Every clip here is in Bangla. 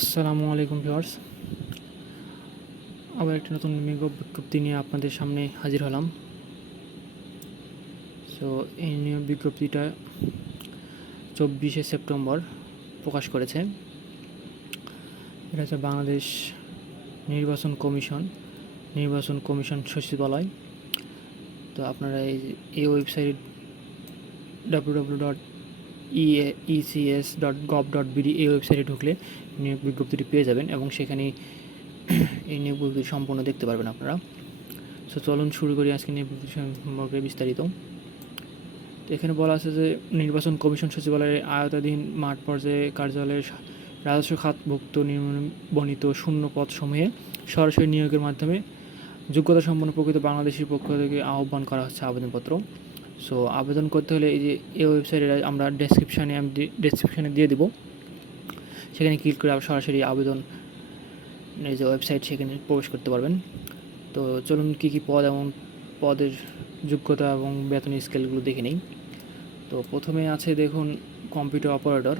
আসসালামু আলাইকুম ভিউয়ার্স। আবার একটা নতুন নিয়োগ বিজ্ঞপ্তি নিয়ে আপনাদের সামনে হাজির হলাম। সো এই নিয়োগ বিজ্ঞপ্তিটা 24শে সেপ্টেম্বর প্রকাশ করেছে। এটা হচ্ছে বাংলাদেশ নির্বাচন কমিশন সচিবালয়। তো আপনারা এই ওয়েবসাইট www.ecs.gov.bd এই ওয়েবসাইটে ঢুকলে নিয়োগ বিজ্ঞপ্তিটি পেয়ে যাবেন এবং সেখানে এই নিয়োগ বিজ্ঞপ্তি সম্পূর্ণ দেখতে পারবেন আপনারা। সো চলুন শুরু করি আজকে নিয়োগ বিজ্ঞপ্তি সম্পর্কে বিস্তারিত। তো এখানে বলা আছে যে নির্বাচন কমিশন সচিবালয়ের আওতাধীন মাঠ পর্যায়ে কার্যালয়ের রাজস্ব খাতভুক্ত বর্ণিত শূন্য পদসমূহে সরাসরি নিয়োগের মাধ্যমে যোগ্যতা সম্পন্ন প্রকৃত বাংলাদেশের পক্ষ থেকে আহ্বান করা হচ্ছে আবেদনপত্র। সো আবেদন করতে হলে এই যে এই ওয়েবসাইটে আমরা ডেসক্রিপশানে দিয়ে দেবো, সেখানে ক্লিক করে সরাসরি আবেদন এই যে ওয়েবসাইট সেখানে প্রবেশ করতে পারবেন। তো চলুন কী কী পদ এবং পদের যোগ্যতা এবং বেতন স্কেলগুলো দেখে নেই। তো প্রথমে আছে দেখুন কম্পিউটার অপারেটর।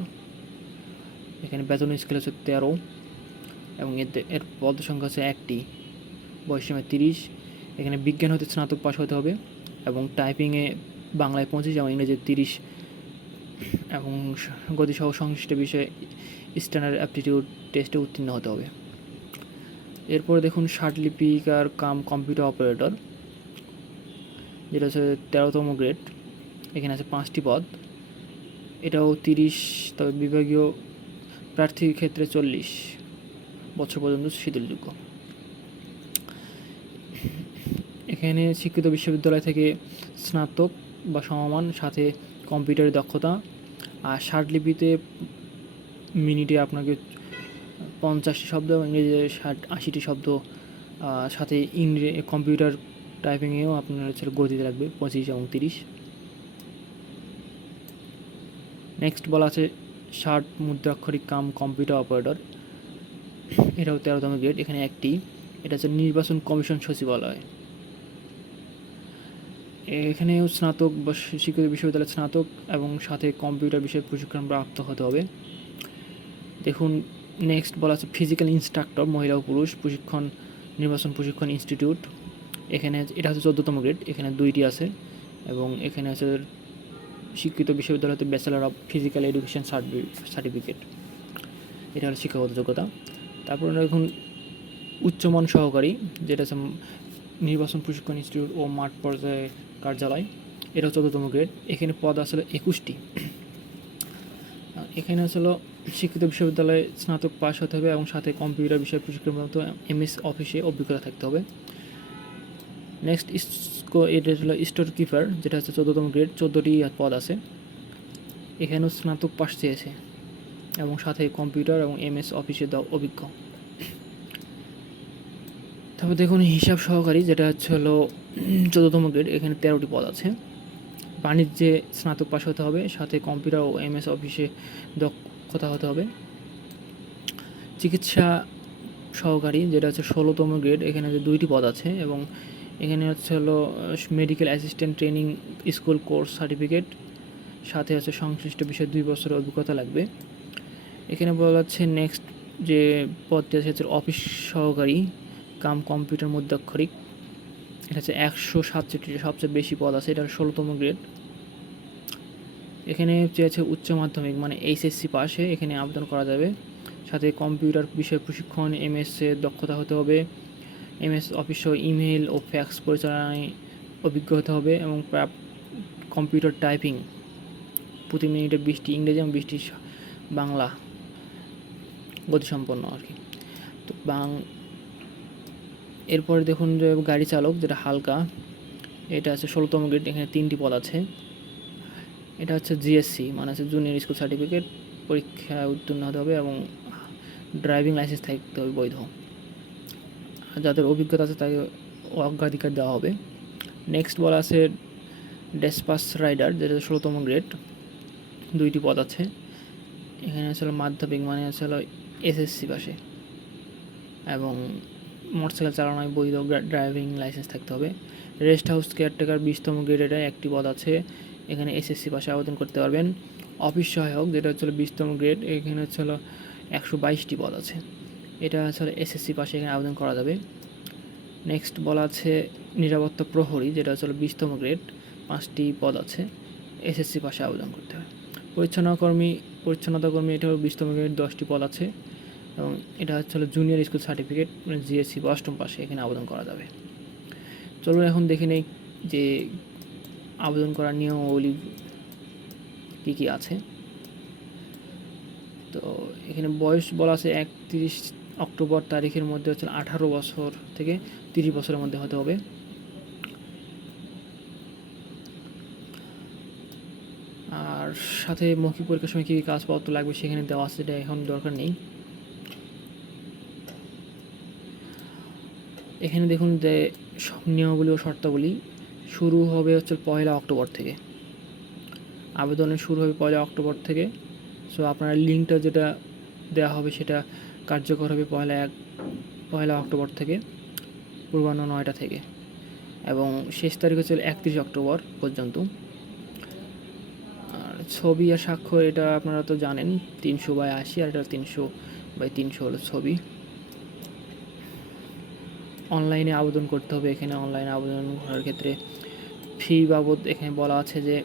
এখানে বেতন স্কেল হচ্ছে 13 এবং এর পদ সংখ্যা হচ্ছে 1টি, বয়সসীমা 30। এখানে বিজ্ঞান হতে স্নাতক পাস হতে হবে এবং টাইপিংয়ে বাংলায় 25 এবং ইংরেজি 30 এবং গতিসহ সংশ্লিষ্ট বিষয়ে স্ট্যান্ডার্ড অ্যাপটিটিউড টেস্টে উত্তীর্ণ হতে হবে। এরপর দেখুন ষাটলিপিকার কাম কম্পিউটার অপারেটর, যেটা হচ্ছে 13তম গ্রেড। এখানে আছে 5টি পদ, এটাও 30, তবে বিভাগীয় প্রার্থীর ক্ষেত্রে 40 বছর পর্যন্ত শিথিলযোগ্য। এখানে শিক্ষিত বিশ্ববিদ্যালয় থেকে স্নাতক বা সমমান, সাথে কম্পিউটারের দক্ষতা। আর ষাটলিপিতে মিনিটে আপনাকে 50টি শব্দ এবং ইংরেজিতে 80টি শব্দ, সাথে কম্পিউটার টাইপিংয়েও আপনার হচ্ছে গতিতে লাগবে 25 এবং 30। নেক্সট বলা আছে ষাট মুদ্রাক্ষরিক কাম কম্পিউটার অপারেটর, এটাও 13তম গ্রেড। এখানে 1টি, এটা হচ্ছে নির্বাচন কমিশন সচিবালয়। এখানেও স্নাতক বা শিক্ষিত বিশ্ববিদ্যালয়ের স্নাতক এবং সাথে কম্পিউটার বিষয়ে প্রশিক্ষণ প্রাপ্ত হতে হবে। দেখুন নেক্সট বলা আছে ফিজিক্যাল ইনস্ট্রাক্টর, মহিলা ও পুরুষ প্রশিক্ষণ, নির্বাচন প্রশিক্ষণ ইনস্টিটিউট। এখানে এটা হচ্ছে 14তম গ্রেড। এখানে 2টি আছে এবং এখানে আছে শিক্ষিত বিশ্ববিদ্যালয়তে bachelor of physical education certificate, এটা হলো শিক্ষাগত যোগ্যতা। তারপরে দেখুন উচ্চমান সহকারী, যেটা হচ্ছে নির্বাচন প্রশিক্ষণ ইনস্টিটিউট ও মাঠ পর্যায়ে কার্যালয়, এটা 14তম গ্রেড। এখানে পদ আসলে 21টি। এখানে আসলে শিক্ষিত বিশ্ববিদ্যালয়ে স্নাতক পাস হতে হবে এবং সাথে কম্পিউটার বিষয়ে প্রশিক্ষণ প্রাপ্ত MS অফিসে অভিজ্ঞতা থাকতে হবে। নেক্সট এটা হলো স্টোর কিপার, যেটা হচ্ছে 14তম গ্রেড। 14টি পদ আছে, এখানেও স্নাতক পাস চেয়েছে এবং সাথে কম্পিউটার এবং MS অফিসে অভিজ্ঞ। তারপর দেখুন হিসাব সহকারী, যেটা হচ্ছে হলো 14তম গ্রেড। এখানে 13টি পদ আছে, বাণিজ্যে স্নাতক পাস হতে হবে, সাথে কম্পিউটার ও MS অফিসে দক্ষতা হতে হবে। চিকিৎসা সহকারী, যেটা হচ্ছে 16তম গ্রেড। এখানে যে 2টি পদ আছে এবং এখানে হচ্ছে হলো medical assistant training school course certificate, সাথে আছে সংশ্লিষ্ট বিষয়ে 2 বছরের অভিজ্ঞতা লাগবে। এখানে বলা যাচ্ছে নেক্সট যে পদটি আছে হচ্ছে অফিস সহকারী কাম কম্পিউটার মুদ্রাক্ষরিক, এটা হচ্ছে 167টি, সবচেয়ে বেশি পদ আছে। এটা 16তম গ্রেড। এখানে চেয়েছে উচ্চ মাধ্যমিক মানে HSC পাশে এখানে আবেদন করা যাবে, সাথে কম্পিউটার বিষয়ে প্রশিক্ষণ, MS এর দক্ষতা হতে হবে, MS অফিস ইমেল ও ফ্যাক্স পরিচালনায় অভিজ্ঞ হতে হবে এবং কম্পিউটার টাইপিং প্রতি মিনিটে 20টি ইংরেজি এবং 20টি বাংলা গতিসম্পন্ন আর কি। তো এরপরে দেখুন যে গাড়ি চালক, যেটা হালকা, এটা আছে 16তম গ্রেড। এখানে 3টি পদ আছে, এটা হচ্ছে GSC মানে হচ্ছে জুনিয়র স্কুল সার্টিফিকেট, পরীক্ষায় উত্তীর্ণ হতে হবে এবং ড্রাইভিং লাইসেন্স থাকতে হবে বৈধ। যাদের অভিজ্ঞতা আছে তাকে অগ্রাধিকার দেওয়া হবে। নেক্সট বলা আছে ডেসপাস রাইডার, যেটা 16তম গ্রেড। 2টি পদ আছে, এখানে আসলে মাধ্যমিক মানে আসলে SSC পাশে এবং মোটরসাইকেল চালানোয় বৈধ ড্রাইভিং লাইসেন্স থাকতে হবে। রেস্ট হাউস কেয়ারটেকার 20তম গ্রেডের 1টি পদ আছে, এখানে SSC পাশে আবেদন করতে পারবেন। অফিস সহায়ক, যেটা হচ্ছে 20তম গ্রেড। এখানে হচ্ছে 122টি পদ আছে। এটা আসলে এসএসসি পাশে এখানে আবেদন করা যাবে। নেক্সট বলা আছে নিরাপত্তা প্রহরী, যেটা আসলে 20তম গ্রেড, 5টি পদ আছে, এসএসসি পাশে আবেদন করতে হবে। পরিচ্ছন্নতা কর্মী এটা 20তম গ্রেড, 10টি পদ আছে এবং এটা হচ্ছে জুনিয়র স্কুল সার্টিফিকেট, মানে জিএসসি বা 8ম পাশে এখানে আবেদন করা যাবে। চলুন এখন দেখে নেই যে আবেদন করার নিয়মাবলী কী কী আছে। তো এখানে বয়স বলা আছে 31 অক্টোবর তারিখের মধ্যে হচ্ছে 18 বছর থেকে 30 বছরের মধ্যে হতে হবে। আর সাথে মৌখিক পরীক্ষার সময় কী কী কাগজপত্র লাগবে সেখানে দেওয়া আছে, এটা এখন দরকার নেই। এখানে দেখুন যে সব নিয়মাবলী ও শর্তাবলী শুরু হবে হচ্ছে 1 অক্টোবর থেকে। আবেদনের শুরু হবে 1 অক্টোবর থেকে। সো আপনার লিঙ্কটা যেটা দেওয়া হবে সেটা কার্যকর হবে 1 অক্টোবর থেকে পূর্বাহ্ন 9টা থেকে, এবং শেষ তারিখ হচ্ছে 31 অক্টোবর পর্যন্ত। আর ছবি আর স্বাক্ষর এটা আপনারা তো জানেন, 300/80, আর এটা 300/300 হলো ছবি। অনলাইনে আবেদন করতে হবে। এখানে অনলাইনে আবেদন করার ক্ষেত্রে ফি বাবদ এখানে বলা আছে যে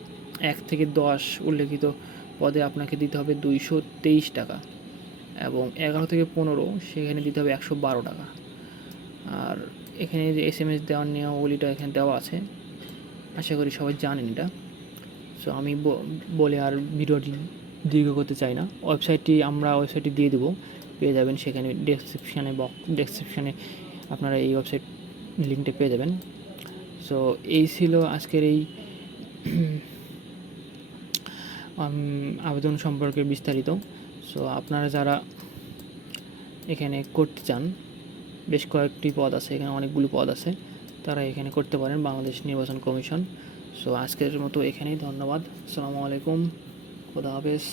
1 থেকে 10 উল্লেখিত পদে আপনাকে দিতে হবে 223 টাকা, এবং 11 থেকে 15 সেখানে দিতে হবে 112 টাকা। আর এখানে যে SMS দেওয়ার নিয়মাবলীটা এখানে দেওয়া আছে, আশা করি সবাই জানেন এটা। সো আমি বলে আর ভিডিওটি দীর্ঘ করতে চাই না। আমরা ওয়েবসাইটটি দিয়ে দেবো, পেয়ে যাবেন সেখানে ডেসক্রিপশানে আপনারা এই ওয়েবসাইট লিঙ্কটা পেয়ে যাবেন। সো এই ছিল আজকের এই আবেদন সম্পর্কে বিস্তারিত। সো আপনারা যারা এখানে করতে চান, বেশ কয়েকটি পদ আছে, এখানে অনেকগুলো পদ আছে, তারা এখানে করতে পারেন, বাংলাদেশ নির্বাচন কমিশন। সো আজকের মতো এখানেই, ধন্যবাদ, আসসালামু আলাইকুম, খোদা হাফেজ।